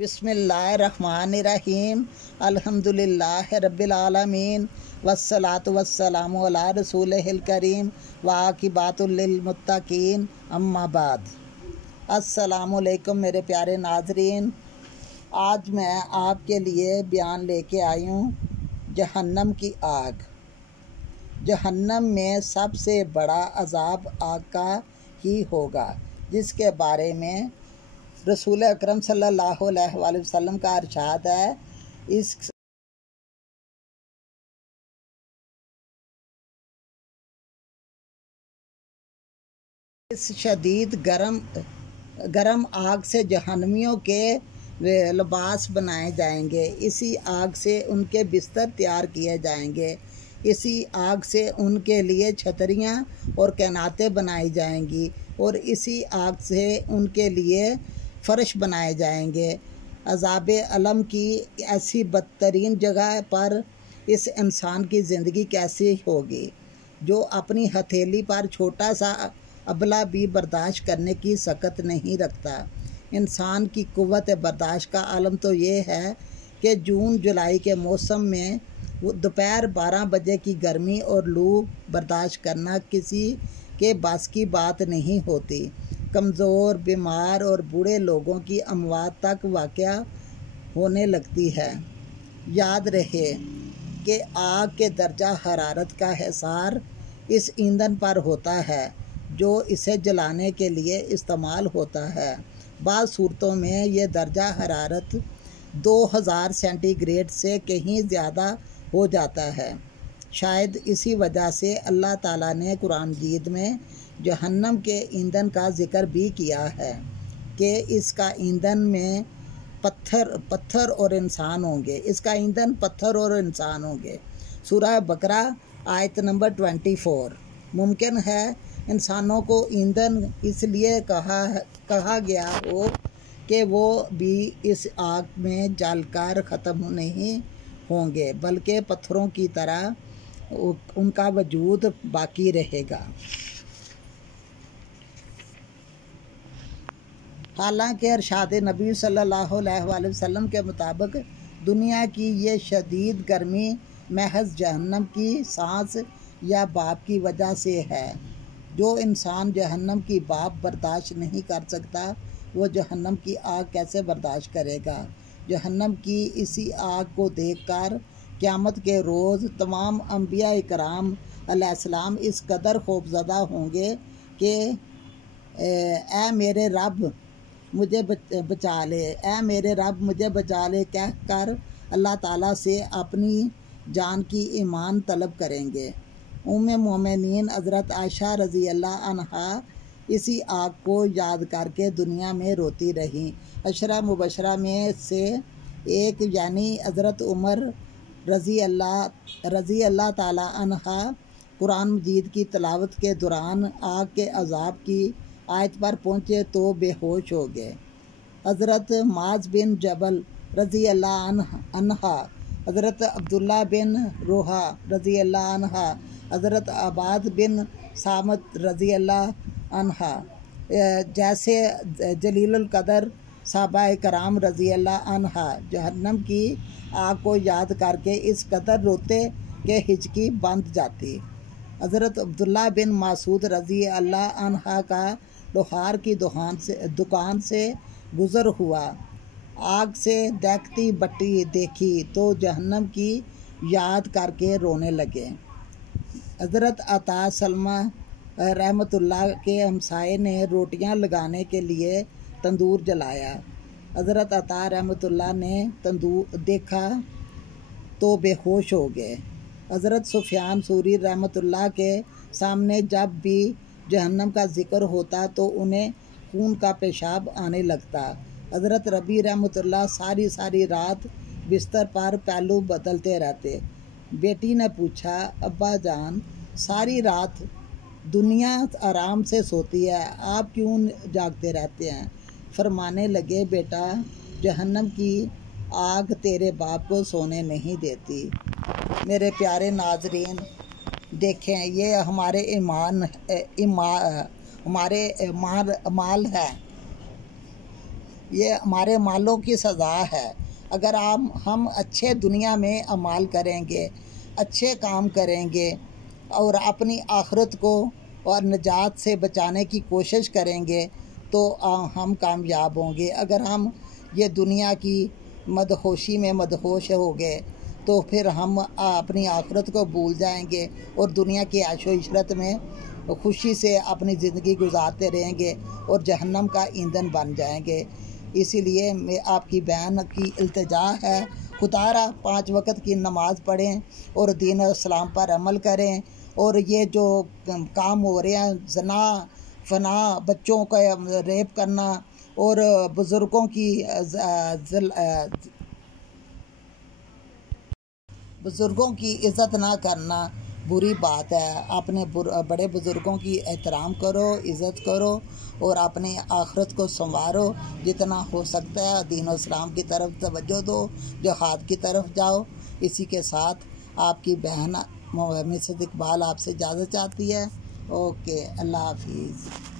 बिस्मिल्लाहिर्रहमानिर्रहीम अल्हम्दुलिल्लाहि रब्बिल आलमीन वस्सलातु वस्सलामु अला रसूलिहिल करीम व आकिबातुल लिल मुत्तकीन अम्मा बाद। अस्सलामु अलैकुम मेरे प्यारे नाजरीन, आज मैं आपके लिए बयान लेके आई हूँ जहन्नम की आग। जहन्नम में सबसे बड़ा अज़ाब आग का ही होगा, जिसके बारे में रसूल अकरम सल्लल्लाहु अलैहि वसल्लम का इरशाद है। इस शदीद गरम आग से जहन्नमियों के लिबास बनाए जाएंगे, इसी आग से उनके बिस्तर तैयार किए जाएंगे, इसी आग से उनके लिए छतरियाँ और कैनातें बनाई जाएंगी और इसी आग से उनके लिए फ़र्श बनाए जाएंगे। अज़ाब अलम की ऐसी बदतरीन जगह पर इस इंसान की ज़िंदगी कैसी होगी जो अपनी हथेली पर छोटा सा अबला भी बर्दाश्त करने की सकत नहीं रखता। इंसान की कुव्वत बर्दाश्त का आलम तो ये है कि जून जुलाई के मौसम में दोपहर 12 बजे की गर्मी और लू बर्दाश्त करना किसी के बस की बात नहीं होती। कमज़ोर, बीमार और बूढ़े लोगों की अमवात तक वाक़या होने लगती है। याद रहे कि आग के दर्जा हरारत का हिसार इस ईंधन पर होता है जो इसे जलाने के लिए इस्तेमाल होता है। बाज़ सूरतों में ये दर्जा हरारत 2000 सेंटीग्रेड से कहीं ज़्यादा हो जाता है। शायद इसी वजह से अल्लाह ताला ने कुरान मजीद में जहन्नम के ईंधन का ज़िक्र भी किया है कि इसका ईंधन में पत्थर और इंसान होंगे। इसका ईंधन पत्थर और इंसान होंगे। सूरह बकरा आयत नंबर 24। मुमकिन है इंसानों को ईंधन इसलिए कहा गया हो कि वो भी इस आग में जलकर ख़त्म नहीं होंगे, बल्कि पत्थरों की तरह उनका वजूद बाकी रहेगा। हालांकि इरशाद नबी सल्लल्लाहु अलैहि वसल्लम के मुताबिक दुनिया की ये शदीद गर्मी महज जहन्नम की सांस या बाप की वजह से है। जो इंसान जहन्नम की बाप बर्दाश्त नहीं कर सकता, वो जहन्नम की आग कैसे बर्दाश्त करेगा। जहन्नम की इसी आग को देखकर क़यामत के रोज़ तमाम अंबिया इकराम अलैहिस्सलाम इस कदर खौफज़दा होंगे कि ए मेरे रब मुझे बचा ले, ए मेरे रब मुझे बचा ले कह कर अल्लाह ताला से अपनी जान की ईमान तलब करेंगे। उम्मे मोमिनीन हज़रत आयशा रज़ी अल्लाह अन्हा इसी आग को याद करके दुनिया में रोती रहीं। अशरा मुबशरा में से एक यानी हज़रत उमर रज़ी अल्लाह ताला अन्हा कुरान मजीद की तलावत के दौरान आग के अज़ाब की आयत पर पहुँचे तो बेहोश हो गए। हज़रत माज बिन जबल रज़ी अल्लाह अन्हा, हज़रत अब्दुल्ला बिन रोहा रज़ी अल्लाह अन्हा, हज़रत अबाद बिन सामत रज़ी अल्लाह अन्हा जैसे जलीलुल कदर साहबा कराम रज़ी अल्लाह अन्हा जहन्नम की आग को याद करके इस कदर रोते कि हिचकी बंद जाती। हज़रत अब्दुल्ला बिन मासूद रज़ी अल्लाह अन्हा का लोहार की दुकान से गुज़र हुआ। आग से देखती बट्टी देखी तो जहन्नम की याद करके रोने लगे। हज़रत अता सलमा रहमतुल्लाह के हमसाये ने रोटियां लगाने के लिए तंदूर जलाया। हज़रत अता रहमतुल्लाह ने तंदूर देखा तो बेहोश हो गए। हज़रत सुफियान सूरी रहमतुल्लाह के सामने जब भी जहन्नम का ज़िक्र होता तो उन्हें खून का पेशाब आने लगता। हज़रत रबी रहमतुल्लाह सारी रात बिस्तर पर पहलू बदलते रहते। बेटी ने पूछा, अब्बा जान सारी रात दुनिया आराम से सोती है, आप क्यों जागते रहते हैं। फरमाने लगे, बेटा जहन्नम की आग तेरे बाप को सोने नहीं देती। मेरे प्यारे नाजरीन, देखें ये हमारे अमाल है। ये हमारे मालों की सज़ा है। अगर हम अच्छे दुनिया में अमाल करेंगे, अच्छे काम करेंगे और अपनी आखिरत को और निजात से बचाने की कोशिश करेंगे तो हम कामयाब होंगे। अगर हम ये दुनिया की मदहोशी में मदहोश हो गए तो फिर हम अपनी आखिरत को भूल जाएंगे और दुनिया की ऐशो इशरत में खुशी से अपनी ज़िंदगी गुजारते रहेंगे और जहन्नम का ईंधन बन जाएंगे। इसीलिए मैं आपकी बहन की इल्तिजा है, खुदारा 5 वक्त की नमाज़ पढ़ें और दीन और इस्लाम पर अमल करें। और ये जो काम हो रहे हैं, ज़ना फना, बच्चों का रेप करना और बुज़ुर्गों की इज़्ज़त ना करना बुरी बात है। अपने बड़े बुज़ुर्गों की एहतराम करो, इज़्ज़त करो और अपने आखिरत को संवारो। जितना हो सकता है दीन और इस्लाम की तरफ तवज्जो दो, जिहाद की तरफ जाओ। इसी के साथ आपकी बहन मिसेस इकबाल आपसे इजाज़त चाहती है। ओके, अल्लाह हाफिज़।